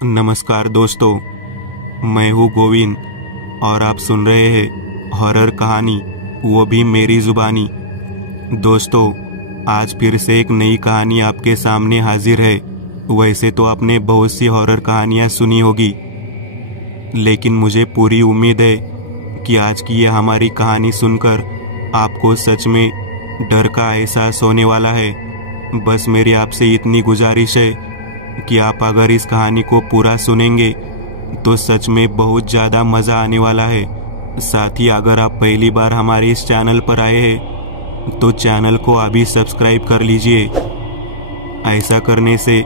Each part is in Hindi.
नमस्कार दोस्तों, मैं हूँ गोविंद और आप सुन रहे हैं हॉरर कहानी, वो भी मेरी जुबानी। दोस्तों, आज फिर से एक नई कहानी आपके सामने हाजिर है। वैसे तो आपने बहुत सी हॉरर कहानियाँ सुनी होगी, लेकिन मुझे पूरी उम्मीद है कि आज की यह हमारी कहानी सुनकर आपको सच में डर का एहसास होने वाला है। बस मेरी आपसे इतनी गुजारिश है कि आप अगर इस कहानी को पूरा सुनेंगे तो सच में बहुत ज़्यादा मज़ा आने वाला है। साथ ही अगर आप पहली बार हमारे इस चैनल पर आए हैं तो चैनल को अभी सब्सक्राइब कर लीजिए। ऐसा करने से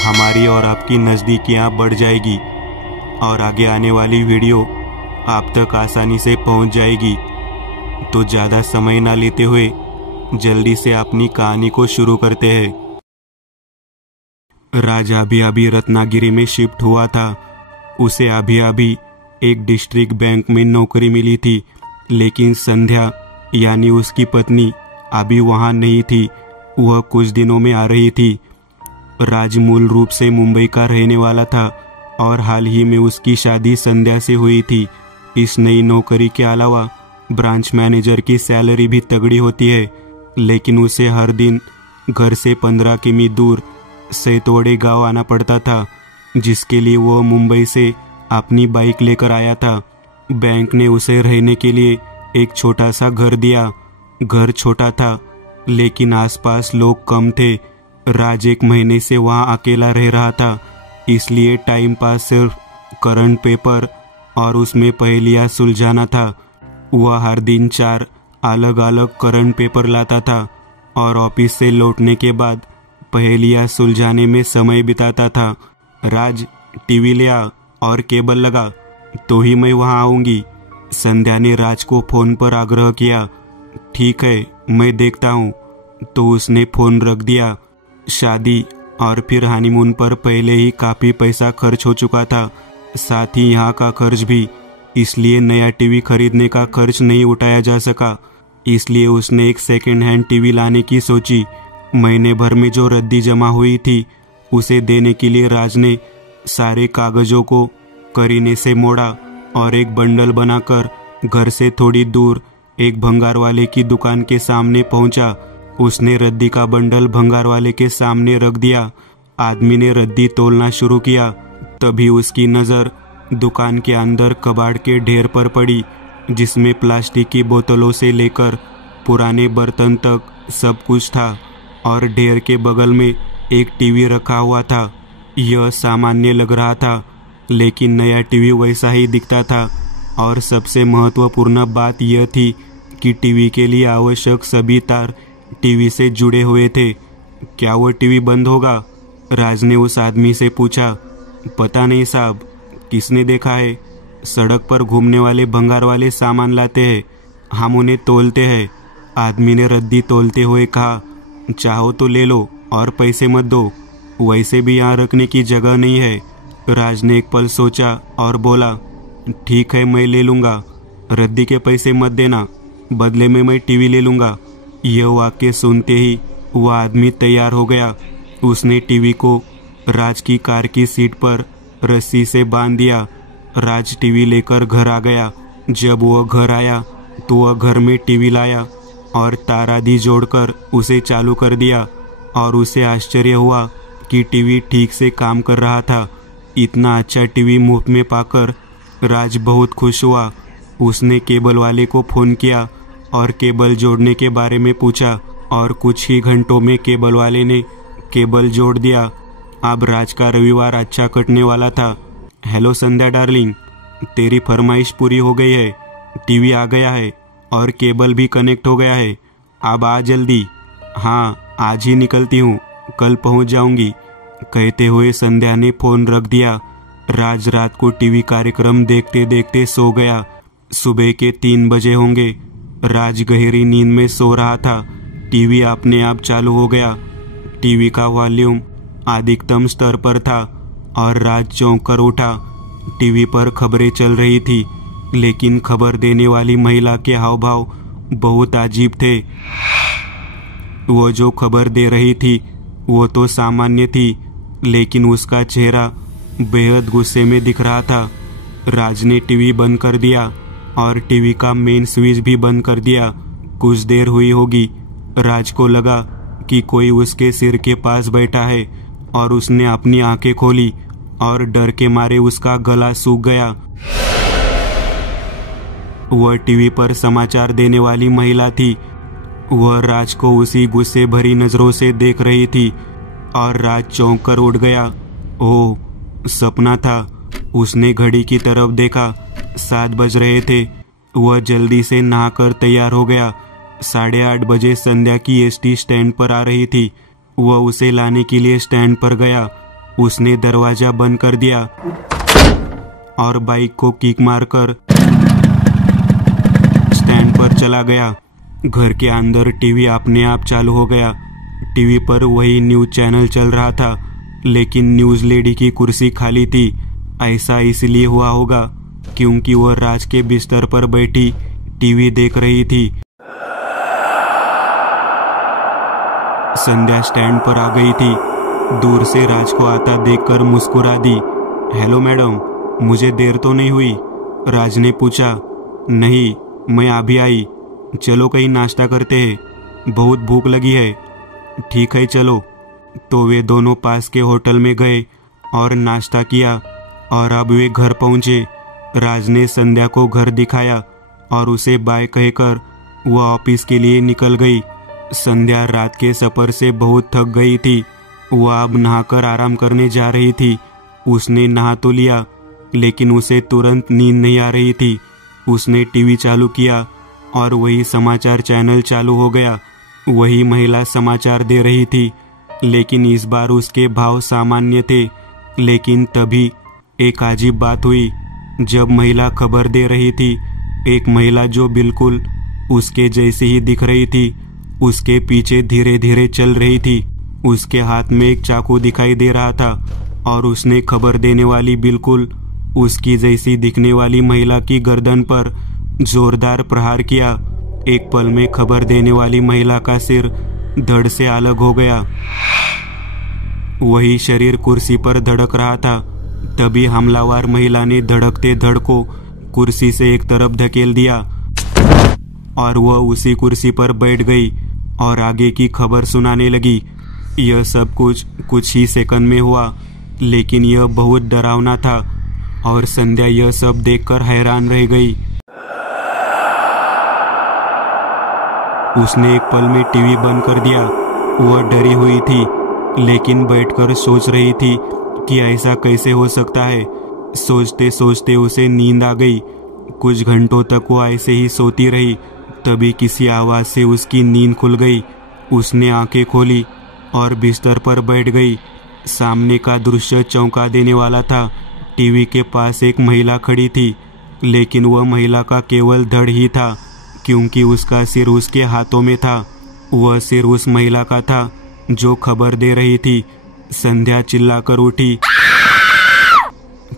हमारी और आपकी नज़दीकियाँ बढ़ जाएगी और आगे आने वाली वीडियो आप तक आसानी से पहुंच जाएगी। तो ज़्यादा समय ना लेते हुए जल्दी से अपनी कहानी को शुरू करते हैं। राज अभी रत्नागिरी में शिफ्ट हुआ था। उसे अभी एक डिस्ट्रिक्ट बैंक में नौकरी मिली थी, लेकिन संध्या यानी उसकी पत्नी अभी वहाँ नहीं थी। वह कुछ दिनों में आ रही थी। राज मूल रूप से मुंबई का रहने वाला था और हाल ही में उसकी शादी संध्या से हुई थी। इस नई नौकरी के अलावा ब्रांच मैनेजर की सैलरी भी तगड़ी होती है, लेकिन उसे हर दिन घर से 15 किमी दूर सैतोड़े गांव आना पड़ता था, जिसके लिए वो मुंबई से अपनी बाइक लेकर आया था। बैंक ने उसे रहने के लिए एक छोटा सा घर दिया। घर छोटा था, लेकिन आसपास लोग कम थे। राज 1 महीने से वहाँ अकेला रह रहा था, इसलिए टाइम पास सिर्फ करंट पेपर और उसमें पहेलियाँ सुलझाना था। वह हर दिन 4 अलग अलग करंट पेपर लाता था और ऑफिस से लौटने के बाद पहेलियाँ सुलझाने में समय बिताता था। राज, टीवी ले आ और केबल लगा, तो ही मैं वहाँ आऊँगी। संध्या ने राज को फ़ोन पर आग्रह किया। ठीक है, मैं देखता हूँ। तो उसने फ़ोन रख दिया। शादी और फिर हनीमून पर पहले ही काफ़ी पैसा खर्च हो चुका था, साथ ही यहाँ का खर्च भी, इसलिए नया टीवी खरीदने का खर्च नहीं उठाया जा सका। इसलिए उसने एक सेकेंड हैंड टीवी लाने की सोची। महीने भर में जो रद्दी जमा हुई थी उसे देने के लिए राज ने सारे कागजों को करीने से मोड़ा और एक बंडल बनाकर घर से थोड़ी दूर एक भंगार वाले की दुकान के सामने पहुंचा। उसने रद्दी का बंडल भंगार वाले के सामने रख दिया। आदमी ने रद्दी तोलना शुरू किया। तभी उसकी नज़र दुकान के अंदर कबाड़ के ढेर पर पड़ी, जिसमें प्लास्टिक की बोतलों से लेकर पुराने बर्तन तक सब कुछ था और ढेर के बगल में एक टीवी रखा हुआ था। यह सामान्य लग रहा था, लेकिन नया टीवी वैसा ही दिखता था और सबसे महत्वपूर्ण बात यह थी कि टीवी के लिए आवश्यक सभी तार टीवी से जुड़े हुए थे। क्या वो टीवी बंद होगा? राज ने उस आदमी से पूछा। पता नहीं साहब, किसने देखा है? सड़क पर घूमने वाले भंगार वाले सामान लाते हैं, हम उन्हें तोलते हैं। आदमी ने रद्दी तोलते हुए कहा। चाहो तो ले लो और पैसे मत दो, वैसे भी यहाँ रखने की जगह नहीं है। राज ने एक पल सोचा और बोला, ठीक है, मैं ले लूँगा। रद्दी के पैसे मत देना, बदले में मैं टीवी ले लूँगा। यह वाक्य सुनते ही वह आदमी तैयार हो गया। उसने टीवी को राज की कार की सीट पर रस्सी से बांध दिया। राज टीवी लेकर घर आ गया। जब वह घर आया तो वह घर में टीवी लाया और तार आदि जोड़कर उसे चालू कर दिया और उसे आश्चर्य हुआ कि टीवी ठीक से काम कर रहा था। इतना अच्छा टीवी मुफ्त में पाकर राज बहुत खुश हुआ। उसने केबल वाले को फ़ोन किया और केबल जोड़ने के बारे में पूछा और कुछ ही घंटों में केबल वाले ने केबल जोड़ दिया। अब राज का रविवार अच्छा कटने वाला था। हेलो संध्या डार्लिंग, तेरी फरमाइश पूरी हो गई है। टीवी आ गया है और केबल भी कनेक्ट हो गया है। अब आ जल्दी। हाँ, आज ही निकलती हूँ, कल पहुँच जाऊँगी। कहते हुए संध्या ने फ़ोन रख दिया। राज रात को टीवी कार्यक्रम देखते देखते सो गया। सुबह के 3 बजे होंगे। राज गहरी नींद में सो रहा था। टीवी अपने आप चालू हो गया। टीवी का वॉल्यूम अधिकतम स्तर पर था और राज चौंक कर उठा। टीवी पर खबरें चल रही थी, लेकिन खबर देने वाली महिला के हाव भाव बहुत अजीब थे। वो जो खबर दे रही थी वो तो सामान्य थी, लेकिन उसका चेहरा बेहद गुस्से में दिख रहा था। राज ने टीवी बंद कर दिया और टीवी का मेन स्विच भी बंद कर दिया। कुछ देर हुई होगी। राज को लगा कि कोई उसके सिर के पास बैठा है और उसने अपनी आंखें खोली और डर के मारे उसका गला सूख गया। वह टीवी पर समाचार देने वाली महिला थी। वह राज को उसी गुस्से भरी नजरों से देख रही थी और राज चौंक कर उठ गया। ओह, सपना था। उसने घड़ी की तरफ देखा। 7 बज रहे थे। वह जल्दी से नहाकर तैयार हो गया। 8:30 बजे संध्या की एसटी स्टैंड पर आ रही थी। वह उसे लाने के लिए स्टैंड पर गया। उसने दरवाजा बंद कर दिया और बाइक को किक मारकर स्टैंड पर चला गया। घर के अंदर टीवी अपने आप चालू हो गया। टीवी पर वही न्यूज चैनल चल रहा था, लेकिन न्यूज लेडी की कुर्सी खाली थी। ऐसा इसलिए हुआ होगा क्योंकि वह राज के बिस्तर पर बैठी टीवी देख रही थी। संध्या स्टैंड पर आ गई थी। दूर से राज को आता देखकर मुस्कुरा दी। हेलो मैडम, मुझे देर तो नहीं हुई? राज ने पूछा। नहीं, मैं अभी आई। चलो कहीं नाश्ता करते हैं, बहुत भूख लगी है। ठीक है चलो। तो वे दोनों पास के होटल में गए और नाश्ता किया और अब वे घर पहुंचे। राज ने संध्या को घर दिखाया और उसे बाय कहकर वह ऑफिस के लिए निकल गई। संध्या रात के सफर से बहुत थक गई थी। वह अब नहाकर आराम करने जा रही थी। उसने नहा तो लिया, लेकिन उसे तुरंत नींद नहीं आ रही थी। उसने टीवी चालू किया और वही समाचार चैनल चालू हो गया। वही महिला समाचार दे रही थी, लेकिन इस बार उसके भाव सामान्य थे। लेकिन तभी एक अजीब बात हुई। जब महिला खबर दे रही थी, एक महिला जो बिल्कुल उसके जैसी ही दिख रही थी, उसके पीछे धीरे धीरे चल रही थी। उसके हाथ में एक चाकू दिखाई दे रहा था और उसने खबर देने वाली बिल्कुल उसकी जैसी दिखने वाली महिला की गर्दन पर जोरदार प्रहार किया। एक पल में खबर देने वाली महिला का सिर धड़ से अलग हो गया। वही शरीर कुर्सी पर धड़क रहा था। तभी हमलावर महिला ने धड़कते धड़ को कुर्सी से एक तरफ धकेल दिया और वह उसी कुर्सी पर बैठ गई और आगे की खबर सुनाने लगी। यह सब कुछ ही सेकंड में हुआ, लेकिन यह बहुत डरावना था और संध्या यह सब देखकर हैरान रह गई। उसने एक पल में टीवी बंद कर दिया। वह डरी हुई थी, लेकिन बैठकर सोच रही थी कि ऐसा कैसे हो सकता है। सोचते सोचते उसे नींद आ गई। कुछ घंटों तक वो ऐसे ही सोती रही। तभी किसी आवाज से उसकी नींद खुल गई। उसने आंखें खोली और बिस्तर पर बैठ गई। सामने का दृश्य चौंका देने वाला था। टीवी के पास एक महिला खड़ी थी, लेकिन वह महिला का केवल धड़ ही था, क्योंकि उसका सिर उसके हाथों में था। वह सिर उस महिला का था जो खबर दे रही थी। संध्या चिल्लाकर उठी।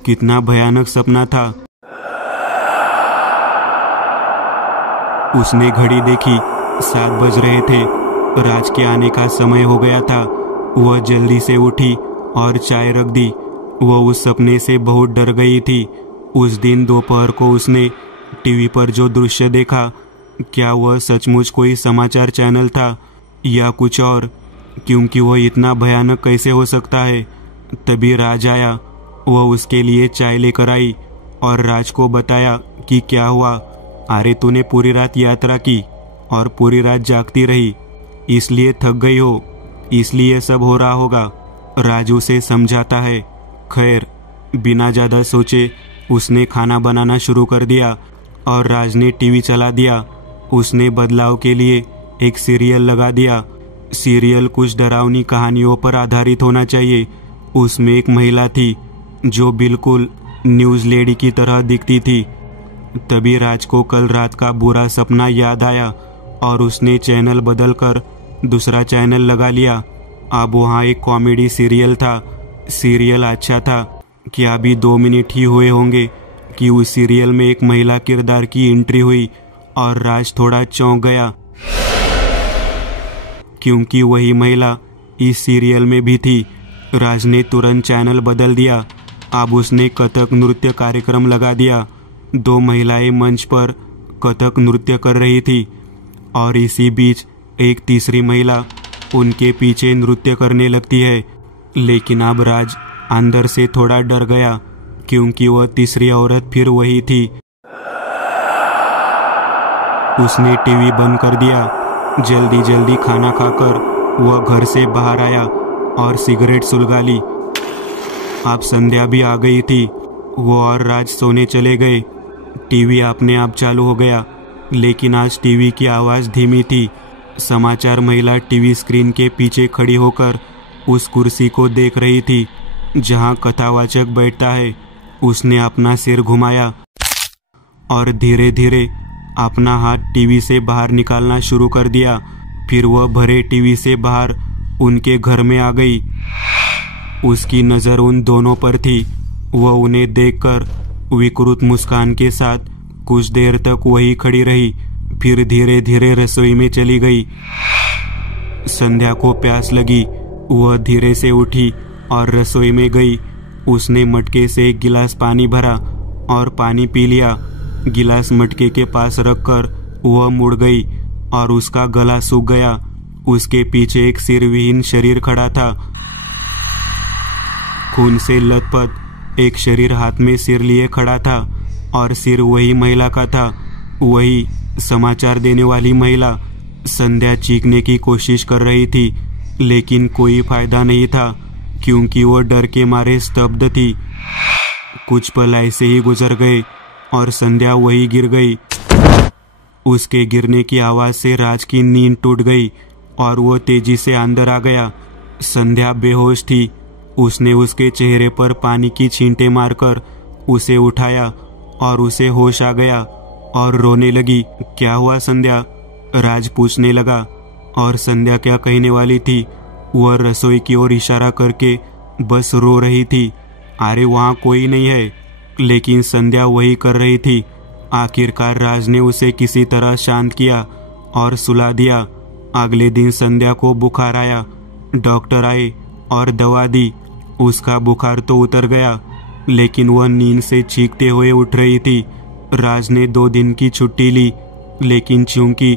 कितना भयानक सपना था। उसने घड़ी देखी। 7 बज रहे थे। राज के आने का समय हो गया था। वह जल्दी से उठी और चाय रख दी। वह उस सपने से बहुत डर गई थी। उस दिन दोपहर को उसने टीवी पर जो दृश्य देखा, क्या वह सचमुच कोई समाचार चैनल था या कुछ और? क्योंकि वह इतना भयानक कैसे हो सकता है? तभी राज आया। वह उसके लिए चाय लेकर आई और राज को बताया कि क्या हुआ। अरे तूने पूरी रात यात्रा की और पूरी रात जागती रही, इसलिए थक गई हो, इसलिए सब हो रहा होगा। राज उसे समझाता है। खैर, बिना ज़्यादा सोचे उसने खाना बनाना शुरू कर दिया और राज ने टीवी चला दिया। उसने बदलाव के लिए एक सीरियल लगा दिया। सीरियल कुछ डरावनी कहानियों पर आधारित होना चाहिए। उसमें एक महिला थी जो बिल्कुल न्यूज़ लेडी की तरह दिखती थी। तभी राज को कल रात का बुरा सपना याद आया और उसने चैनल बदलकर दूसरा चैनल लगा लिया। अब वहाँ एक कॉमेडी सीरियल था। सीरियल अच्छा था कि अभी 2 मिनट ही हुए होंगे कि उस सीरियल में एक महिला किरदार की एंट्री हुई और राज थोड़ा चौंक गया, क्योंकि वही महिला इस सीरियल में भी थी। राज ने तुरंत चैनल बदल दिया अब उसने कथक नृत्य कार्यक्रम लगा दिया। 2 महिलाएं मंच पर कथक नृत्य कर रही थी और इसी बीच एक तीसरी महिला उनके पीछे नृत्य करने लगती है। लेकिन अब राज अंदर से थोड़ा डर गया क्योंकि वह तीसरी औरत फिर वही थी। उसने टीवी बंद कर दिया। जल्दी जल्दी खाना खाकर वह घर से बाहर आया और सिगरेट सुलगा ली। अब संध्या भी आ गई थी। वो और राज सोने चले गए। टीवी अपने आप चालू हो गया, लेकिन आज टीवी की आवाज़ धीमी थी। समाचार महिला टीवी स्क्रीन के पीछे खड़ी होकर उस कुर्सी को देख रही थी जहां कथावाचक बैठता है। उसने अपना सिर घुमाया और धीरे धीरे अपना हाथ टीवी से बाहर निकालना शुरू कर दिया। फिर वह भरे टीवी से बाहर उनके घर में आ गई। उसकी नज़र उन दोनों पर थी। वह उन्हें देखकर विकृत मुस्कान के साथ कुछ देर तक वही खड़ी रही, फिर धीरे धीरे रसोई में चली गई। संध्या को प्यास लगी। वह धीरे से उठी और रसोई में गई। उसने मटके से एक गिलास पानी भरा और पानी पी लिया। गिलास मटके के पास रखकर वह मुड़ गई और उसका गला सूख गया। उसके पीछे एक सिरविहीन शरीर खड़ा था। खून से लथपथ एक शरीर हाथ में सिर लिए खड़ा था और सिर वही महिला का था, वही समाचार देने वाली महिला। संध्या चीखने की कोशिश कर रही थी, लेकिन कोई फायदा नहीं था क्योंकि वो डर के मारे स्तब्ध थी। कुछ पल ऐसे ही गुजर गए और संध्या वही गिर गई। उसके गिरने की आवाज से राज की नींद टूट गई और वो तेजी से अंदर आ गया। संध्या बेहोश थी। उसने उसके चेहरे पर पानी की छींटे मारकर उसे उठाया और उसे होश आ गया और रोने लगी। क्या हुआ संध्या? राज पूछने लगा। और संध्या क्या कहने वाली थी, वह रसोई की ओर इशारा करके बस रो रही थी। अरे वहाँ कोई नहीं है। लेकिन संध्या वही कर रही थी। आखिरकार राज ने उसे किसी तरह शांत किया और सुला दिया। अगले दिन संध्या को बुखार आया। डॉक्टर आए और दवा दी। उसका बुखार तो उतर गया, लेकिन वह नींद से चीखते हुए उठ रही थी। राज ने 2 दिन की छुट्टी ली, लेकिन चूंकि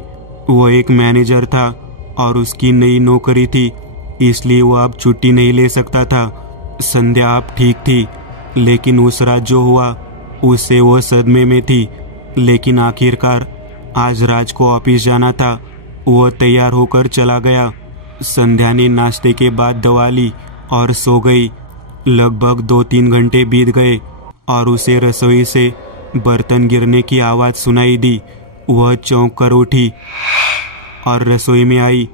वह एक मैनेजर था और उसकी नई नौकरी थी, इसलिए वह अब छुट्टी नहीं ले सकता था। संध्या अब ठीक थी, लेकिन उस रात जो हुआ उससे वह सदमे में थी। लेकिन आखिरकार आज राज को ऑफिस जाना था। वह तैयार होकर चला गया। संध्या ने नाश्ते के बाद दवा ली और सो गई। लगभग 2-3 घंटे बीत गए और उसे रसोई से बर्तन गिरने की आवाज़ सुनाई दी। वह चौंक कर उठी और रसोई में आई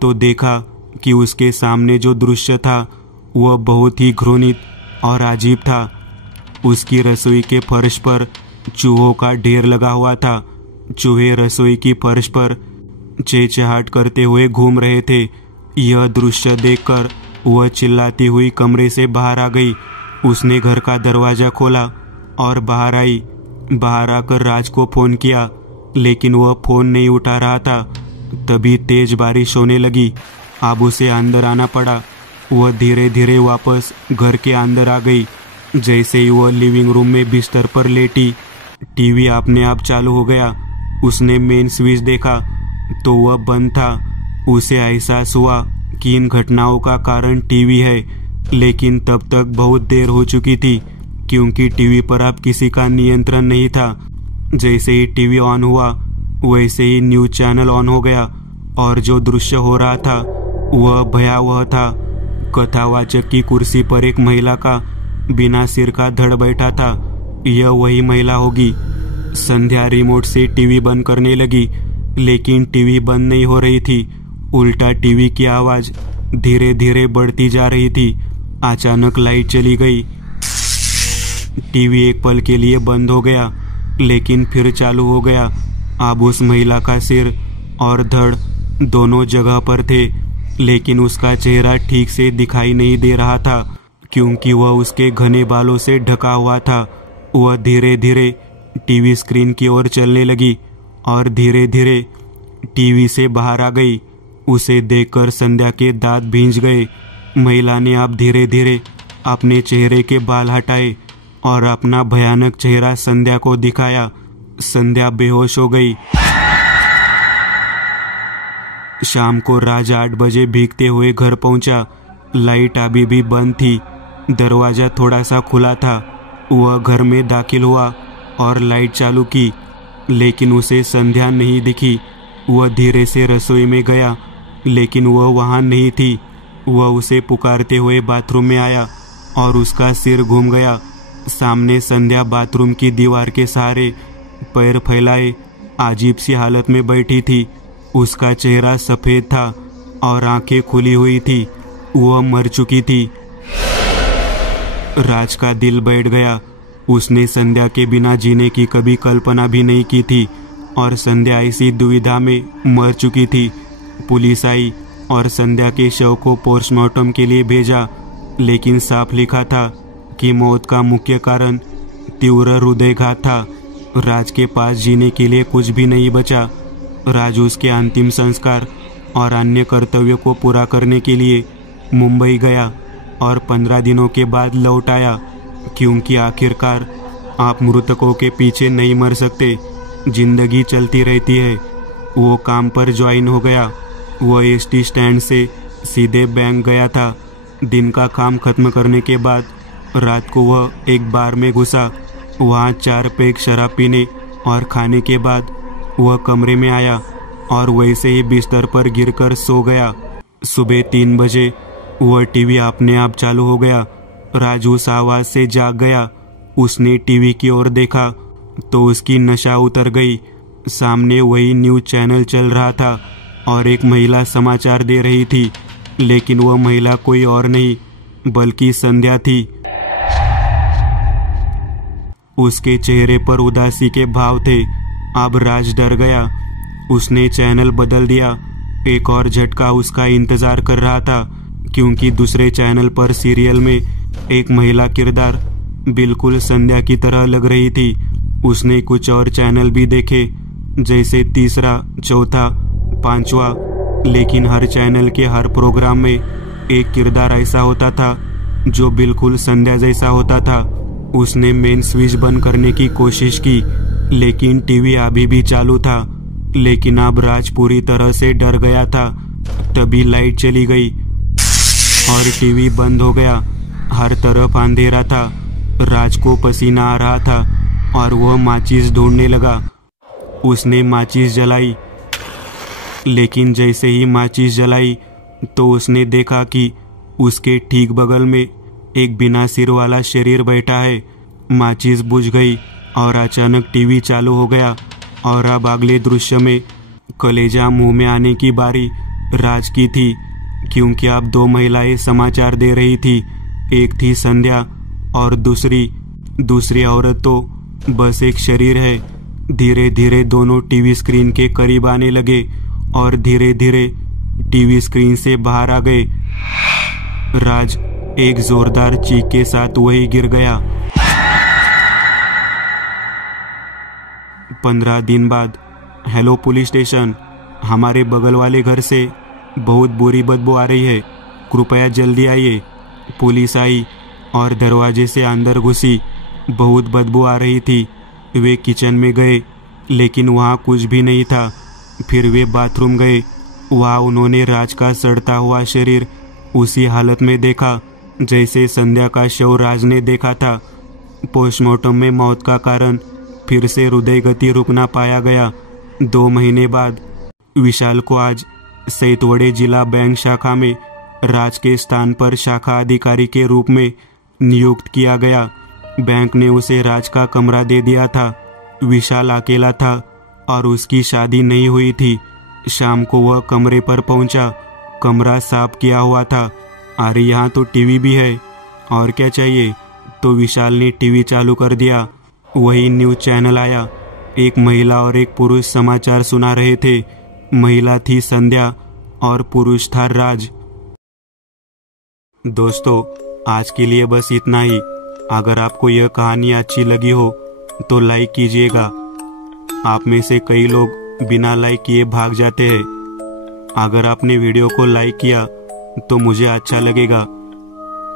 तो देखा कि उसके सामने जो दृश्य था वह बहुत ही घृणित और अजीब था। उसकी रसोई के फर्श पर चूहों का ढेर लगा हुआ था। चूहे रसोई की फर्श पर चहचहाट करते हुए घूम रहे थे। यह दृश्य देखकर वह चिल्लाती हुई कमरे से बाहर आ गई। उसने घर का दरवाजा खोला और बाहर आई। बाहर आकर राज को फोन किया, लेकिन वह फोन नहीं उठा रहा था। तभी तेज बारिश होने लगी। अब उसे अंदर आना पड़ा। वह धीरे धीरे वापस घर के अंदर आ गई। जैसे ही वह लिविंग रूम में बिस्तर पर लेटी, टीवी अपने आप चालू हो गया। उसने मेन स्विच देखा तो वह बंद था। उसे एहसास हुआ कि इन घटनाओं का कारण टीवी है, लेकिन तब तक बहुत देर हो चुकी थी क्योंकि टीवी पर अब किसी का नियंत्रण नहीं था। जैसे ही टीवी ऑन हुआ, वैसे ही न्यूज चैनल ऑन हो गया और जो दृश्य हो रहा था वह भयावह था। कथावाचक की कुर्सी पर एक महिला का बिना सिर का धड़ बैठा था। यह वही महिला होगी। संध्या रिमोट से टीवी बंद करने लगी, लेकिन टीवी बंद नहीं हो रही थी। उल्टा टीवी की आवाज धीरे धीरे बढ़ती जा रही थी। अचानक लाइट चली गई। टीवी एक पल के लिए बंद हो गया, लेकिन फिर चालू हो गया। अब उस महिला का सिर और धड़ दोनों जगह पर थे, लेकिन उसका चेहरा ठीक से दिखाई नहीं दे रहा था क्योंकि वह उसके घने बालों से ढका हुआ था। वह धीरे धीरे टीवी स्क्रीन की ओर चलने लगी और धीरे धीरे टीवी से बाहर आ गई। उसे देखकर संध्या के दांत भींच गए। महिला ने अब धीरे धीरे अपने चेहरे के बाल हटाए और अपना भयानक चेहरा संध्या को दिखाया। संध्या बेहोश हो गई। शाम को राज 8 बजे भीगते हुए घर पहुंचा। लाइट अभी भी बंद थी। दरवाजा थोड़ा सा खुला था। वह घर में दाखिल हुआ और लाइट चालू की, लेकिन उसे संध्या नहीं दिखी। वह धीरे से रसोई में गया, लेकिन वह वहां नहीं थी। वह उसे पुकारते हुए बाथरूम में आया और उसका सिर घूम गया। सामने संध्या बाथरूम की दीवार के सहारे पैर फैलाए अजीब सी हालत में बैठी थी। उसका चेहरा सफेद था और आंखें खुली हुई थी। वह मर चुकी थी। राज का दिल बैठ गया। उसने संध्या के बिना जीने की कभी कल्पना भी नहीं की थी और संध्या इसी दुविधा में मर चुकी थी। पुलिस आई और संध्या के शव को पोस्टमार्टम के लिए भेजा, लेकिन साफ लिखा था कि मौत का मुख्य कारण तीव्र हृदयघात था। राज के पास जीने के लिए कुछ भी नहीं बचा। राज उसके अंतिम संस्कार और अन्य कर्तव्यों को पूरा करने के लिए मुंबई गया और 15 दिनों के बाद लौट आया, क्योंकि आखिरकार आप मृतकों के पीछे नहीं मर सकते। जिंदगी चलती रहती है। वो काम पर ज्वाइन हो गया। वह एसटी स्टैंड से सीधे बैंक गया था। दिन का काम खत्म करने के बाद रात को वह एक बार में घुसा। वहाँ 4 पैक शराब पीने और खाने के बाद वह कमरे में आया और वैसे ही बिस्तर पर गिरकर सो गया। सुबह 3 बजे वह टीवी अपने आप चालू हो गया। राज उस आवाज से जाग गया। उसने टीवी की ओर देखा तो उसकी नशा उतर गई। सामने वही न्यूज चैनल चल रहा था और एक महिला समाचार दे रही थी, लेकिन वह महिला कोई और नहीं बल्कि संध्या थी। उसके चेहरे पर उदासी के भाव थे। अब राज डर गया। उसने चैनल बदल दिया। एक और झटका उसका इंतजार कर रहा था, क्योंकि दूसरे चैनल पर सीरियल में एक महिला किरदार बिल्कुल संध्या की तरह लग रही थी। उसने कुछ और चैनल भी देखे, जैसे तीसरा, चौथा, 5वां, लेकिन हर चैनल के हर प्रोग्राम में एक किरदार ऐसा होता था जो बिल्कुल संध्या जैसा होता था। उसने मेन स्विच बंद करने की कोशिश की, लेकिन टीवी अभी भी चालू था। लेकिन अब राज पूरी तरह से डर गया था। तभी लाइट चली गई और टीवी बंद हो गया। हर तरफ अंधेरा था। राज को पसीना आ रहा था और वह माचिस ढूंढने लगा। उसने माचिस जलाई, लेकिन जैसे ही माचिस जलाई तो उसने देखा कि उसके ठीक बगल में एक बिना सिर वाला शरीर बैठा है। माचिस बुझ गई और अचानक टीवी चालू हो गया और अब अगले दृश्य में कलेजा मुंह में आने की बारी राज की थी, क्योंकि अब 2 महिलाएं समाचार दे रही थी। एक थी संध्या और दूसरी औरत तो बस एक शरीर है। धीरे धीरे दोनों टीवी स्क्रीन के करीब आने लगे और धीरे धीरे टीवी स्क्रीन से बाहर आ गए। राज एक जोरदार चीख के साथ वही गिर गया। 15 दिन बाद, हेलो पुलिस स्टेशन, हमारे बगल वाले घर से बहुत बुरी बदबू आ रही है, कृपया जल्दी आइए। पुलिस आई और दरवाजे से अंदर घुसी। बहुत बदबू आ रही थी। वे किचन में गए, लेकिन वहाँ कुछ भी नहीं था। फिर वे बाथरूम गए। वहाँ उन्होंने राज का सड़ता हुआ शरीर उसी हालत में देखा जैसे संध्या का शव राज ने देखा था। पोस्टमार्टम में मौत का कारण फिर से हृदय गति रुकना पाया गया। 2 महीने बाद विशाल को आज सैतवड़े जिला बैंक शाखा में राज के स्थान पर शाखा अधिकारी के रूप में नियुक्त किया गया। बैंक ने उसे राज का कमरा दे दिया था। विशाल अकेला था और उसकी शादी नहीं हुई थी। शाम को वह कमरे पर पहुंचा। कमरा साफ किया हुआ था। अरे यहाँ तो टीवी भी है, और क्या चाहिए। तो विशाल ने टीवी चालू कर दिया। वही न्यूज चैनल आया। एक महिला और एक पुरुष समाचार सुना रहे थे। महिला थी संध्या और पुरुष था राज। दोस्तों, आज के लिए बस इतना ही। अगर आपको यह कहानी अच्छी लगी हो तो लाइक कीजिएगा। आप में से कई लोग बिना लाइक किए भाग जाते हैं। अगर आपने वीडियो को लाइक किया तो मुझे अच्छा लगेगा।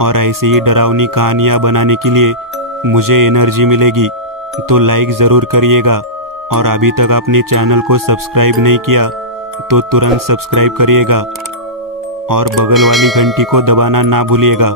और ऐसी ही डरावनी कहानियाँ बनाने के लिए मुझे एनर्जी मिलेगी। तो लाइक ज़रूर करिएगा, और अभी तक आपने चैनल को सब्सक्राइब नहीं किया तो तुरंत सब्सक्राइब करिएगा और बगल वाली घंटी को दबाना ना भूलिएगा।